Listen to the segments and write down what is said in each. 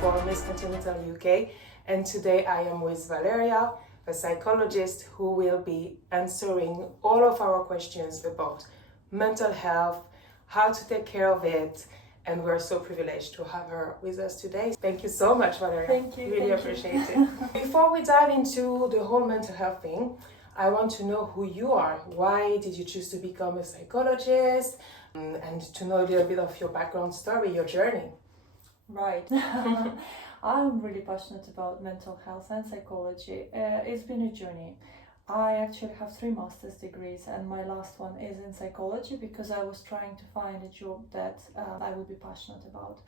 for Miss Continental UK, and today I am with Valerie, a psychologist who will be answering all of our questions about mental health, how to take care of it, and we're so privileged to have her with us today. Thank you so much, Valerie. Thank you. Really appreciate it. Before we dive into the whole mental health thing, I want to know who you are. Why did you choose to become a psychologist? And to know a little bit of your background story, your journey. Right. I'm really passionate about mental health and psychology. It's been a journey. I actually have 3 master's degrees, and my last one is in psychology because I was trying to find a job that I would be passionate about.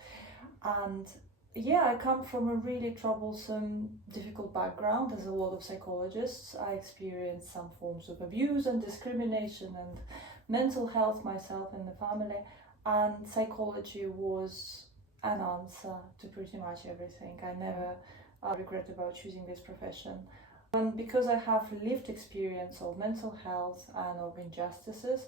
And yeah, I come from a really troublesome, difficult background. As a lot of psychologists, I experienced some forms of abuse and discrimination and mental health myself in the family, and psychology was an answer to pretty much everything. I never regret about choosing this profession. And because I have lived experience of mental health and of injustices,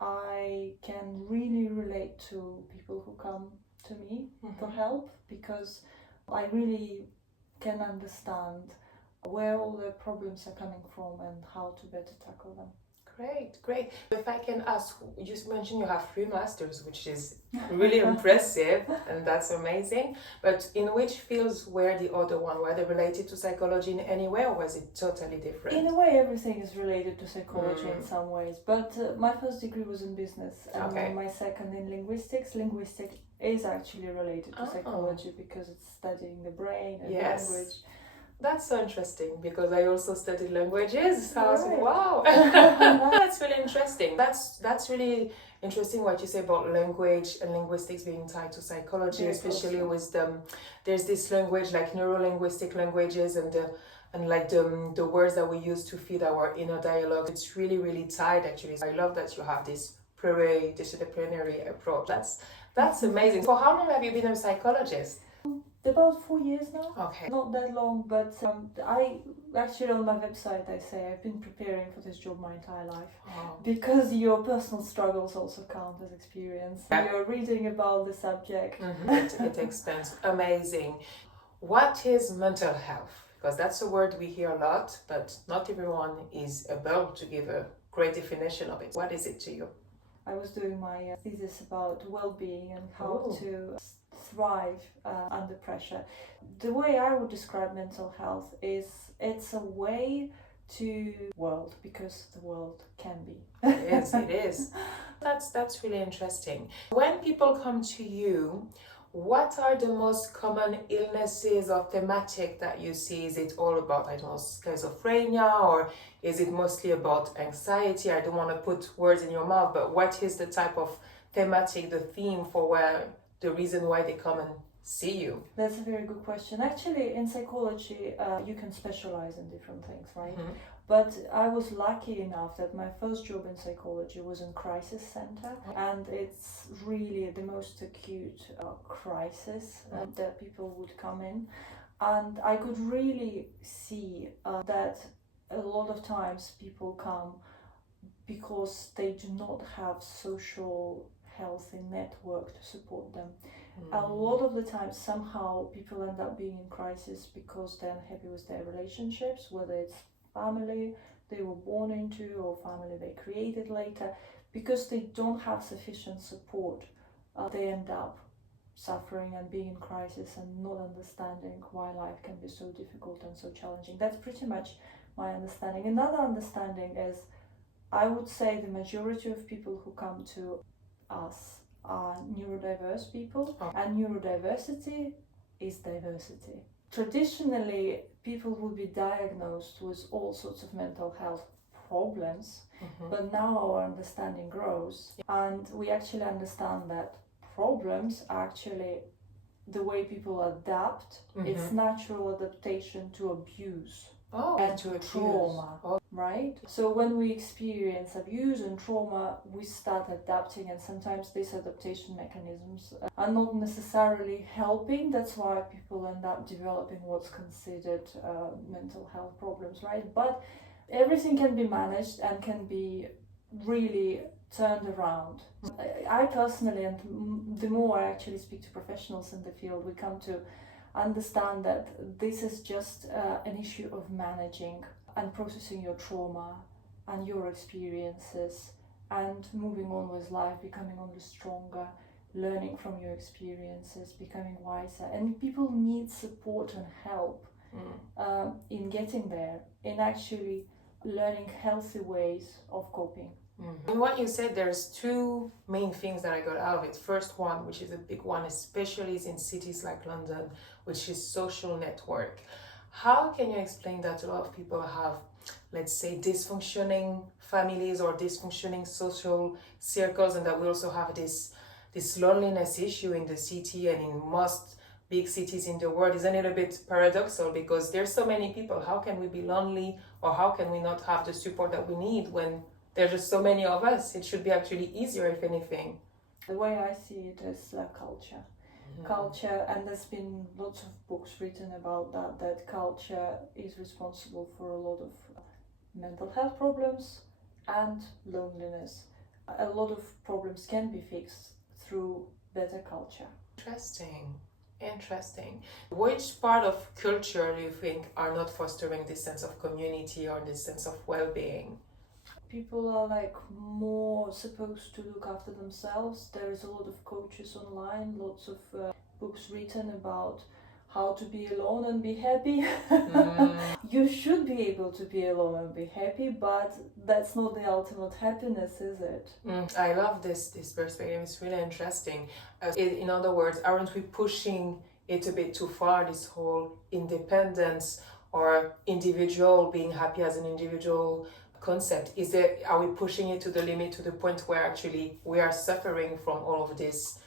I can really relate to people who come to me for help, because I really can understand where all the problems are coming from and how to better tackle them. Great. If I can ask, you mentioned you have 3 masters, which is really impressive, and that's amazing. But in which fields were the other one? Were they related to psychology in any way, or was it totally different? In a way, everything is related to psychology in some ways. But my first degree was in business, and my second in linguistics. Linguistics is actually related to psychology because it's studying the brain and language. That's so interesting, because I also studied languages, so I was like, wow, that's really interesting. That's really interesting what you say about language and linguistics being tied to psychology, especially with there's this language like neuro-linguistic languages and the words that we use to feed our inner dialogue. It's really tied actually. So I love that you have this pluridisciplinary approach. That's amazing. For how long have you been a psychologist? About 4 years now. Okay. Not that long, but I actually, on my website I say I've been preparing for this job my entire life. Because your personal struggles also count as experience. You're reading about the subject. It expands. Amazing. What is mental health? Because that's a word we hear a lot, but not everyone is able to give a great definition of it. What is it to you? I was doing my thesis about well-being and how to thrive under pressure. The way I would describe mental health is it's a way to world, because the world can be. It is. That's really interesting. When people come to you, what are the most common illnesses or thematic that you see? Is it all about, I don't know, schizophrenia, or is it mostly about anxiety? I don't want to put words in your mouth, but what is the type of thematic, the theme for the reason why they come and see you? That's a very good question. Actually, in psychology, you can specialize in different things, right? But I was lucky enough that my first job in psychology was in crisis center, and it's really the most acute crisis that people would come in. And I could really see that a lot of times people come because they do not have social healthy network to support them. A lot of the time, somehow people end up being in crisis because they're unhappy with their relationships, whether it's family they were born into or family they created later. Because they don't have sufficient support, they end up suffering and being in crisis and not understanding why life can be so difficult and so challenging. That's pretty much my understanding. Another understanding is, I would say the majority of people who come to us are neurodiverse people, and neurodiversity is diversity. Traditionally, people would be diagnosed with all sorts of mental health problems, but now our understanding grows, and we actually understand that problems are actually the way people adapt. It's natural adaptation to abuse and to trauma. Right? So when we experience abuse and trauma, we start adapting, and sometimes these adaptation mechanisms are not necessarily helping. That's why people end up developing what's considered mental health problems, right? But everything can be managed and can be really turned around. I personally, and the more I actually speak to professionals in the field, we come to understand that this is just an issue of managing and processing your trauma and your experiences and moving on with life, becoming only stronger, learning from your experiences, becoming wiser. And people need support and help in getting there, in actually learning healthy ways of coping. In what you said, there's two main things that I got out of it. First one, which is a big one, especially in cities like London, which is social network. How can you explain that a lot of people have, let's say, dysfunctioning families or dysfunctioning social circles, and that we also have this loneliness issue in the city and in most big cities in the world? Is a little bit paradoxal because there's so many people. How can we be lonely, or how can we not have the support that we need when there's just so many of us? It should be actually easier, if anything. The way I see it is culture. Culture, and there's been lots of books written about that culture is responsible for a lot of mental health problems and loneliness. A lot of problems can be fixed through better culture. Interesting. Which part of culture do you think are not fostering this sense of community or this sense of well-being? People are more supposed to look after themselves. There is a lot of coaches online, lots of books written about how to be alone and be happy. You should be able to be alone and be happy, but that's not the ultimate happiness, is it? I love this perspective. It's really interesting. In other words, aren't we pushing it a bit too far, this whole independence or individual being happy as an individual concept? Are we pushing it to the limit, to the point where actually we are suffering from all of this?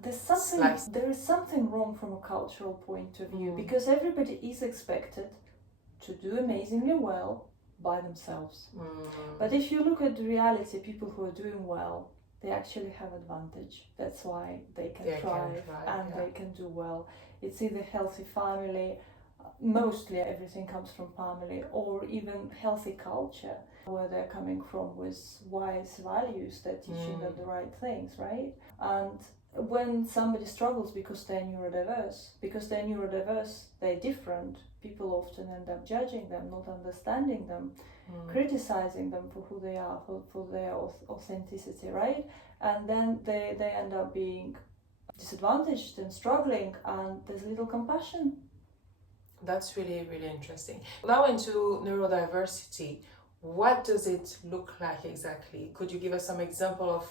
There is something wrong from a cultural point of view, because everybody is expected to do amazingly well by themselves. But if you look at the reality, people who are doing well, they actually have advantage. That's why they can thrive and they can do well. It's either healthy family, mostly everything comes from family, or even healthy culture, where they're coming from with wise values, they're teaching them the right things, right? And when somebody struggles because they're neurodiverse, they're different, people often end up judging them, not understanding them, criticizing them for who they are, for their authenticity, right? And then they end up being disadvantaged and struggling, and there's little compassion. That's really, really interesting. Now into neurodiversity, what does it look like exactly? Could you give us some example of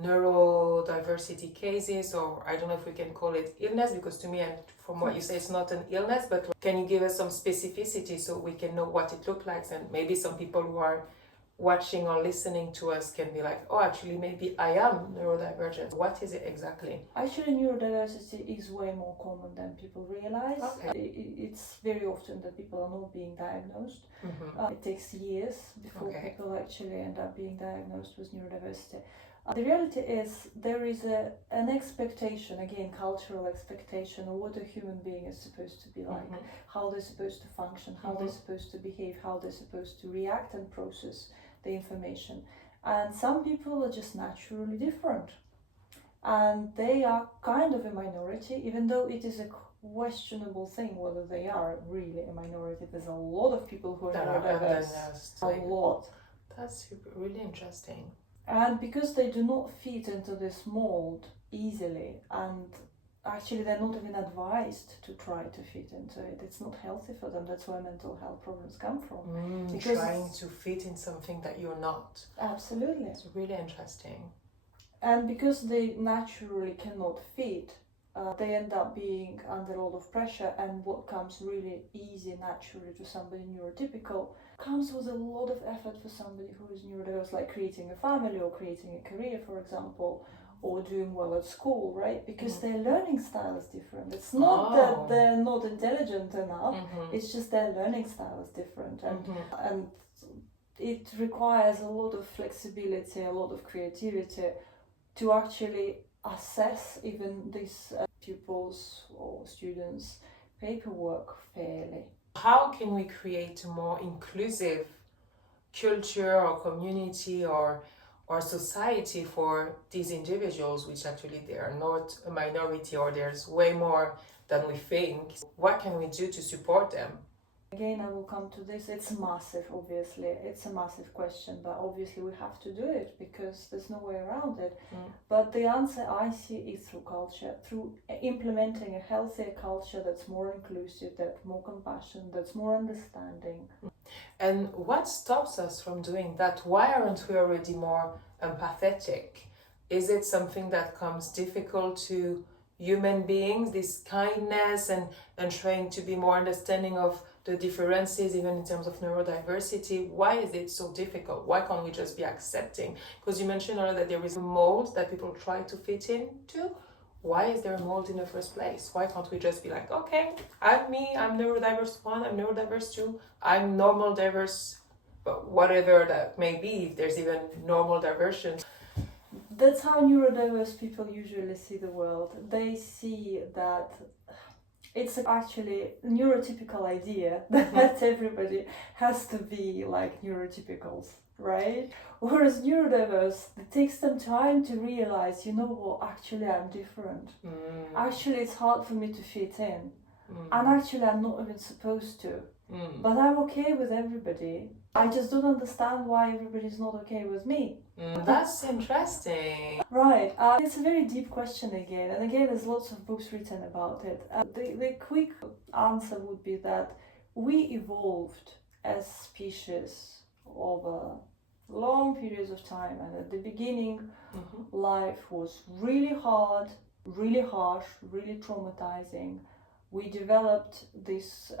neurodiversity cases, or I don't know if we can call it illness, because to me, and from what you say, it's not an illness, but can you give us some specificity so we can know what it looks like, and maybe some people who are watching or listening to us can be like, oh, actually maybe I am neurodivergent. What is it exactly? Actually, neurodiversity is way more common than people realize. It's very often that people are not being diagnosed. It takes years before people actually end up being diagnosed with neurodiversity. The reality is there is an expectation, again, cultural expectation of what a human being is supposed to be like, how they're supposed to function, how they're supposed to behave, how they're supposed to react and process the information. And some people are just naturally different. And they are kind of a minority, even though it is a questionable thing whether they are really a minority. There's a lot of people who are neurodiverse. A lot. That's really interesting. And because they do not fit into this mold easily, and actually they're not even advised to try to fit into it, it's not healthy for them. That's where mental health problems come from. Because trying to fit in something that you're not. Absolutely. It's really interesting. And because they naturally cannot fit, they end up being under a lot of pressure, and what comes really easy naturally to somebody neurotypical comes with a lot of effort for somebody who is neurodiverse, like creating a family or creating a career, for example, or doing well at school, right? Because their learning style is different. It's not that they're not intelligent enough, it's just their learning style is different. And it requires a lot of flexibility, a lot of creativity to actually assess even these pupils or students' paperwork fairly. How can we create a more inclusive culture or community or our society for these individuals, which actually they are not a minority, or there's way more than we think. What can we do to support them? Again, I will come to this. It's massive, obviously. It's a massive question, but obviously we have to do it because there's no way around it. But the answer I see is through culture, through implementing a healthier culture that's more inclusive, that's more compassionate, that's more understanding. And what stops us from doing that? Why aren't we already more empathetic? Is it something that comes difficult to human beings, this kindness and trying to be more understanding of the differences, even in terms of neurodiversity? Why is it so difficult? Why can't we just be accepting? Because you mentioned earlier that there is a mold that people try to fit into. Why is there a mold in the first place? Why can't we just be like, okay, I'm me, I'm neurodiverse 1, I'm neurodiverse 2, I'm normal diverse, but whatever that may be, if there's even normal diversion. That's how neurodiverse people usually see the world. They see that it's actually a neurotypical idea that everybody has to be like neurotypicals, right? Whereas neurodiverse, it takes them time to realize, you know what, actually I'm different. Actually it's hard for me to fit in. And actually I'm not even supposed to. But I'm okay with everybody. I just don't understand why everybody's not okay with me. That's interesting. Right. It's a very deep question again. And again, there's lots of books written about it. The quick answer would be that we evolved as species over long periods of time. And at the beginning, life was really hard, really harsh, really traumatizing. We developed this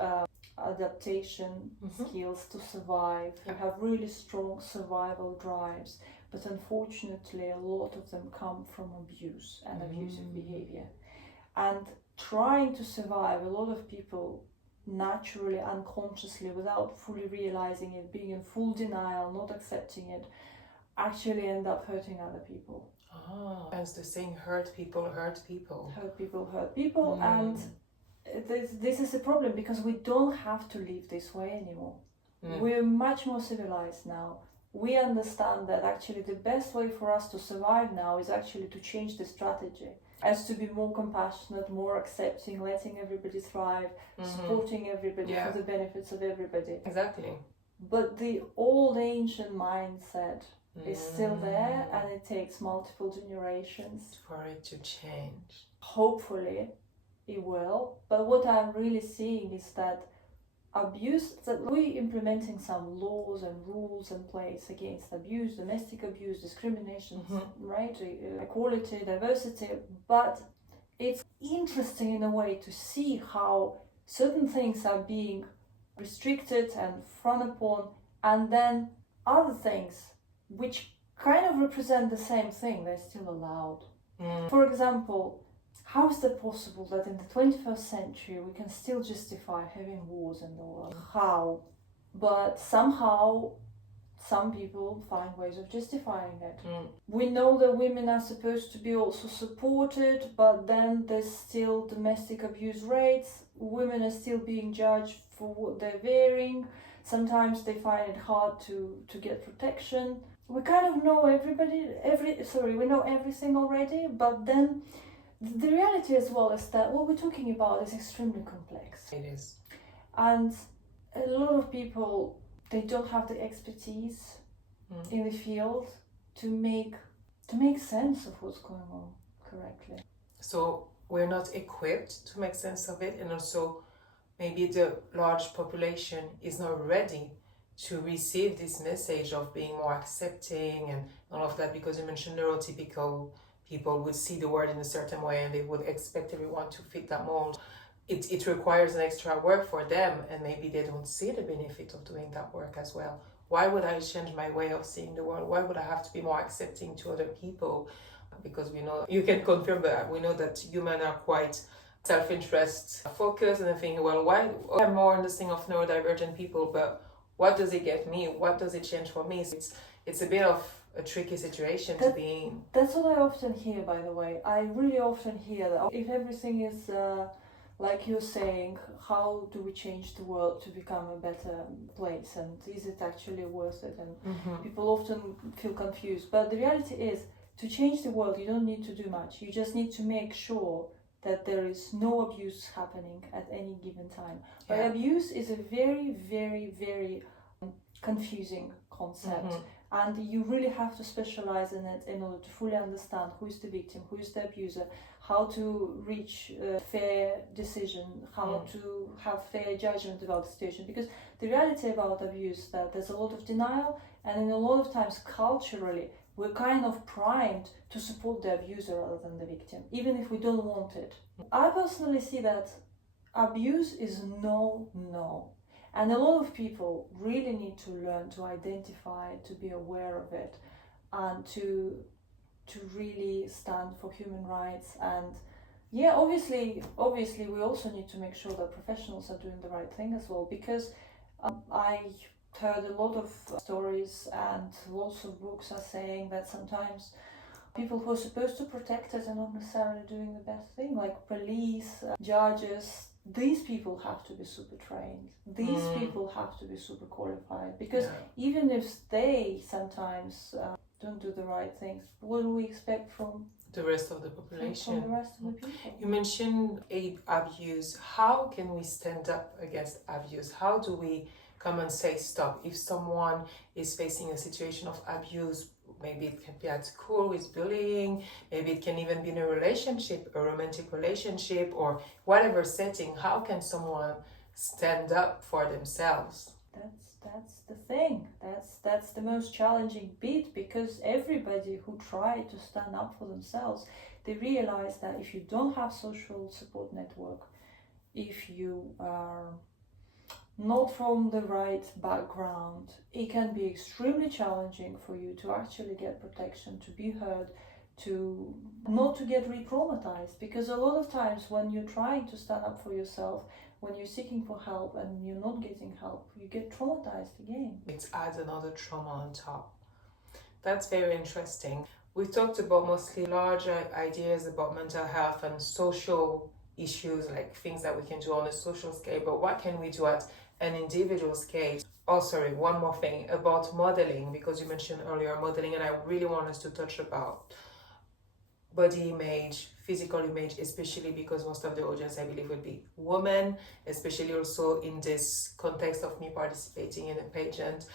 adaptation skills to survive. We have really strong survival drives, but unfortunately a lot of them come from abuse and abusive behavior. And trying to survive, a lot of people naturally, unconsciously, without fully realizing it, being in full denial, not accepting it, actually end up hurting other people. As the saying, hurt people hurt people. Hurt people hurt people. And this is a problem because we don't have to live this way anymore. We're much more civilized now. We understand that actually the best way for us to survive now is actually to change the strategy, as to be more compassionate, more accepting, letting everybody thrive, supporting everybody for the benefits of everybody. Exactly. But the old ancient mindset is still there, and it takes multiple generations for it to change. Hopefully it will, but what I'm really seeing is that abuse, that we're implementing some laws and rules in place against abuse, domestic abuse, discrimination, right, equality, diversity, but it's interesting in a way to see how certain things are being restricted and frowned upon, and then other things which kind of represent the same thing, they're still allowed. For example, how is it possible that in the 21st century we can still justify having wars in the world? How? But somehow some people find ways of justifying it. We know that women are supposed to be also supported, but then there's still domestic abuse rates. Women are still being judged for what they're wearing. Sometimes they find it hard to get protection. We kind of know we know everything already, but then the reality as well is that what we're talking about is extremely complex. It is. And a lot of people, they don't have the expertise in the field to make sense of what's going on correctly. So we're not equipped to make sense of it, and also maybe the large population is not ready to receive this message of being more accepting and all of that, because you mentioned neurotypical people would see the world in a certain way and they would expect everyone to fit that mold. It requires an extra work for them, and maybe they don't see the benefit of doing that work as well. Why would I change my way of seeing the world? Why would I have to be more accepting to other people? Because we know, you can confirm that, we know that humans are quite self-interest focused, and I think, well, why I'm more understanding of neurodivergent people, but what does it get me? What does it change for me? So it's a bit of a tricky situation to be in. That's what I often hear, by the way. I really often hear that if everything is like you're saying, how do we change the world to become a better place, and is it actually worth it? And people often feel confused, but the reality is, to change the world you don't need to do much. You just need to make sure that there is no abuse happening at any given time. But abuse is a very, very, very confusing concept, and you really have to specialize in it in order to fully understand who is the victim, who is the abuser, how to reach a fair decision, how to have fair judgment about the situation. Because the reality about abuse is that there's a lot of denial, and in a lot of times culturally we're kind of primed to support the abuser rather than the victim, even if we don't want it. I personally see that abuse is no. And a lot of people really need to learn to identify, to be aware of it, and to really stand for human rights. And obviously we also need to make sure that professionals are doing the right thing as well, because I heard a lot of stories and lots of books are saying that sometimes people who are supposed to protect us are not necessarily doing the best thing, like police, judges. These people have to be super trained. These people have to be super qualified, because even if they sometimes don't do the right things, what do we expect from the rest of the population? From the rest of the people. You mentioned abuse. How can we stand up against abuse? How do we come and say stop? If someone is facing a situation of abuse, maybe it can be at school with bullying, maybe it can even be in a relationship, a romantic relationship, or whatever setting, how can someone stand up for themselves? That's the thing. That's the most challenging bit, because everybody who try to stand up for themselves, they realize that if you don't have social support network, if you are not from the right background, it can be extremely challenging for you to actually get protection, to be heard, to not to get re-traumatized. Because a lot of times when you're trying to stand up for yourself, when you're seeking for help and you're not getting help, you get traumatized again. It adds another trauma on top. That's very interesting. We talked about mostly larger ideas about mental health and social issues, like things that we can do on a social scale, but what can we do at an individual scale? Oh, sorry, one more thing about modeling, because you mentioned earlier modeling, and I really want us to touch about body image, physical image, especially because most of the audience, I believe, would be women, especially also in this context of me participating in a pageant.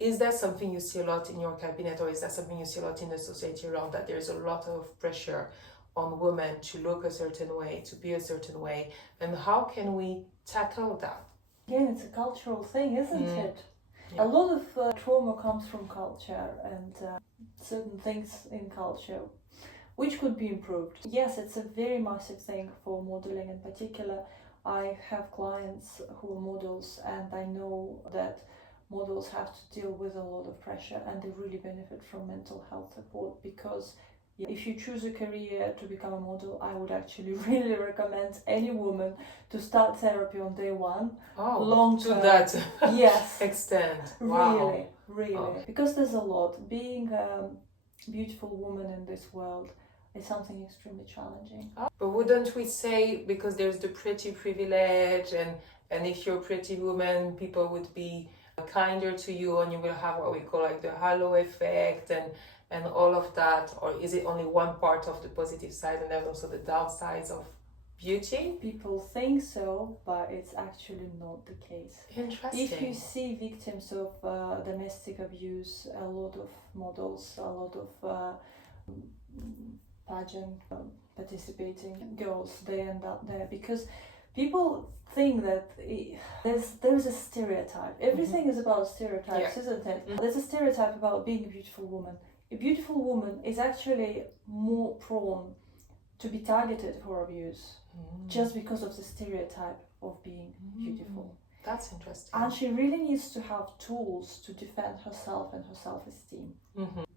Is that something you see a lot in your cabinet, or is that something you see a lot in the society around, that there's a lot of pressure on women to look a certain way, to be a certain way, and how can we tackle that? Again, it's a cultural thing, isn't it? Yeah. A lot of trauma comes from culture and certain things in culture which could be improved. Yes, it's a very massive thing for modeling in particular. I have clients who are models, and I know that models have to deal with a lot of pressure, and they really benefit from mental health support, because if you choose a career to become a model, I would actually really recommend any woman to start therapy on day one. Long term. To that yes. extent. Wow. Really. Oh. Because there's a lot. Being a beautiful woman in this world is something extremely challenging. But wouldn't we say, because there's the pretty privilege, and if you're a pretty woman, people would be kinder to you, and you will have what we call like the halo effect and all of that? Or is it only one part of the positive side, and there's also the downsides of beauty? People think so, but it's actually not the case. Interesting. If you see victims of domestic abuse, a lot of models, a lot of pageant participating girls, they end up there because people think that there's a stereotype. Everything is about stereotypes, isn't it? There's a stereotype about being a beautiful woman. A beautiful woman is actually more prone to be targeted for abuse just because of the stereotype of being beautiful. That's interesting. And she really needs to have tools to defend herself and her self-esteem.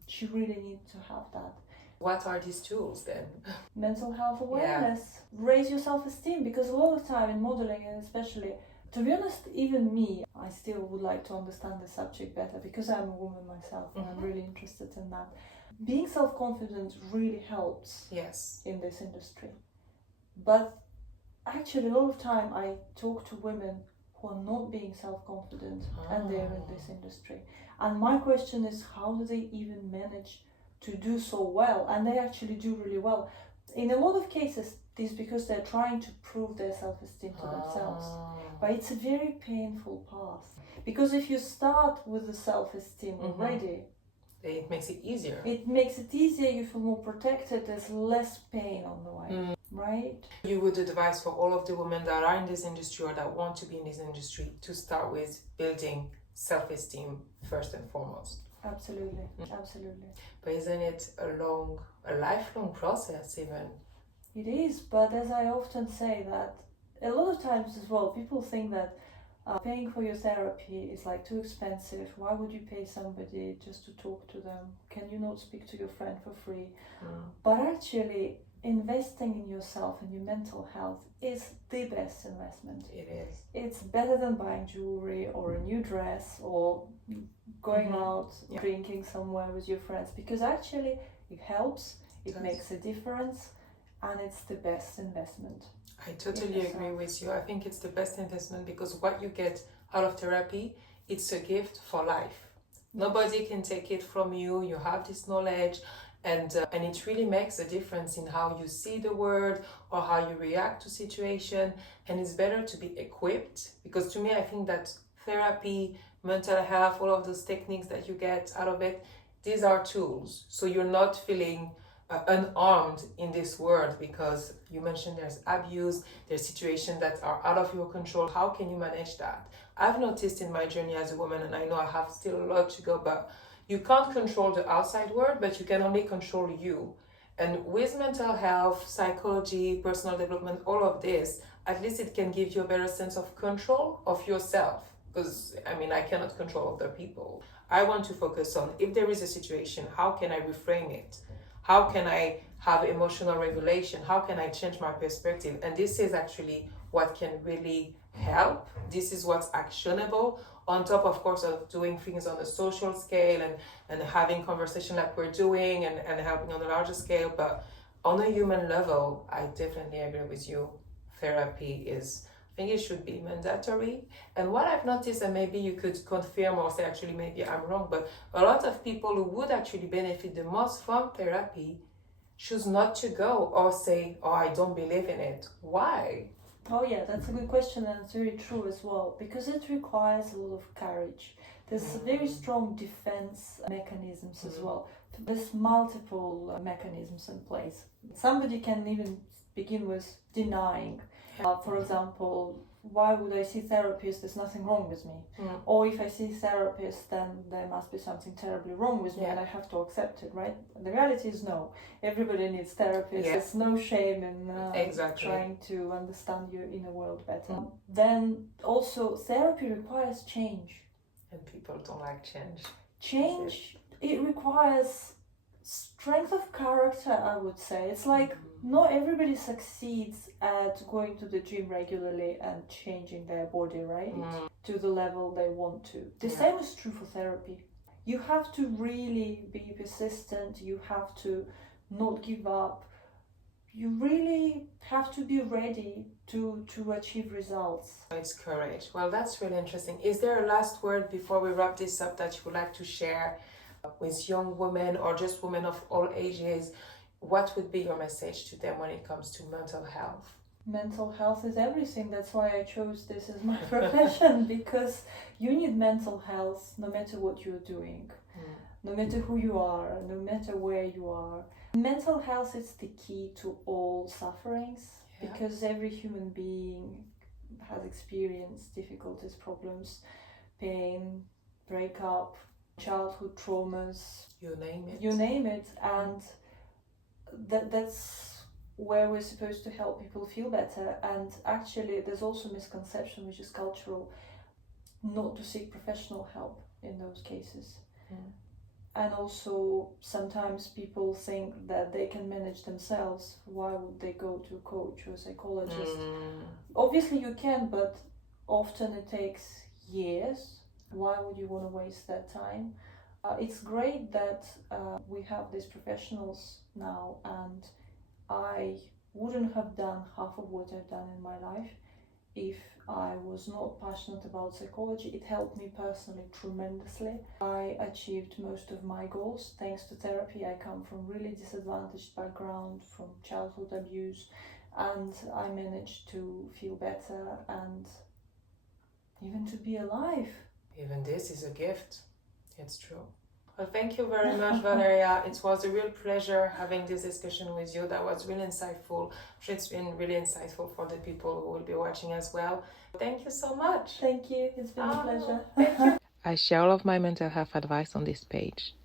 She really needs to have that. What are these tools then? Mental health awareness. Raise your self-esteem, because a lot of time in modeling, and especially, to be honest, even me, I still would like to understand the subject better, because I'm a woman myself and I'm really interested in that. Being self-confident really helps in this industry. But actually a lot of time I talk to women who are not being self-confident and they're in this industry. And my question is, how do they even manage to do so well? And they actually do really well. In a lot of cases, it's because they're trying to prove their self-esteem to themselves. But it's a very painful path. Because if you start with the self-esteem already, it makes it easier. It makes it easier, you feel more protected, there's less pain on the way, right? You would advise for all of the women that are in this industry or that want to be in this industry to start with building self-esteem first and foremost. Absolutely, absolutely. But isn't it a lifelong process even? It is, but as I often say that a lot of times as well, people think that paying for your therapy is like too expensive. Why would you pay somebody just to talk to them? Can you not speak to your friend for free? But actually, investing in yourself and your mental health is the best investment. It is. It's better than buying jewelry or a new dress or going out drinking somewhere with your friends, because actually it helps, it makes a difference, and it's the best investment. I totally agree with you. I think it's the best investment because what you get out of therapy, it's a gift for life. Nobody can take it from you. You have this knowledge, and it really makes a difference in how you see the world or how you react to situation. And it's better to be equipped, because to me, I think that therapy, mental health, all of those techniques that you get out of it, these are tools. So you're not feeling unarmed in this world, because you mentioned there's abuse, there's situations that are out of your control. How can you manage that? I've noticed in my journey as a woman, and I know I have still a lot to go, but you can't control the outside world, but you can only control you. And with mental health, psychology, personal development, all of this, at least it can give you a better sense of control of yourself. Because I cannot control other people. I want to focus on, if there is a situation, how can I reframe it? How can I have emotional regulation? How can I change my perspective? And this is actually what can really help. This is what's actionable, on top, of course, of doing things on a social scale and having conversation like we're doing and helping on a larger scale. But on a human level, I definitely agree with you. Therapy is, I think it should be mandatory. And what I've noticed, and maybe you could confirm or say actually maybe I'm wrong, but a lot of people who would actually benefit the most from therapy choose not to go or say, oh, I don't believe in it. Why? Oh yeah, that's a good question, and it's very true as well, because it requires a lot of courage. There's very strong defense mechanisms as well. There's multiple mechanisms in place. Somebody can even begin with denying. For example, why would I see therapist? There's nothing wrong with me. Or if I see therapist, then there must be something terribly wrong with me and I have to accept it, right? The reality is no. Everybody needs therapists. There's no shame in trying to understand your inner world better. Then also therapy requires change. And people don't like change. Change, it requires strength of character, I would say. It's like not everybody succeeds at going to the gym regularly and changing their body, right? To the level they want to. The same is true for therapy. You have to really be persistent. You have to not give up. You really have to be ready to achieve results. It's courage. Well, that's really interesting. Is there a last word before we wrap this up that you would like to share with young women or just women of all ages? What would be your message to them when it comes to mental health? Mental health is everything. That's why I chose this as my profession, because you need mental health no matter what you're doing, no matter who you are, no matter where you are. Mental health is the key to all sufferings, because every human being has experienced difficulties, problems, pain, breakup, childhood traumas, you name it, and that's where we're supposed to help people feel better. And actually there's also misconception, which is cultural, not to seek professional help in those cases. And also sometimes people think that they can manage themselves. Why would they go to a coach or a psychologist? Obviously you can, but often it takes years. Why would you want to waste that time? It's great that we have these professionals now, and I wouldn't have done half of what I've done in my life if I was not passionate about psychology. It helped me personally tremendously. I achieved most of my goals thanks to therapy. I come from really disadvantaged background, from childhood abuse, and I managed to feel better and even to be alive. Even this is a gift. It's true. Well, thank you very much, Valeria. It was a real pleasure having this discussion with you. That was really insightful. I'm sure it's been really insightful for the people who will be watching as well. Thank you so much. Thank you. It's been a pleasure. Thank you. I share all of my mental health advice on this page.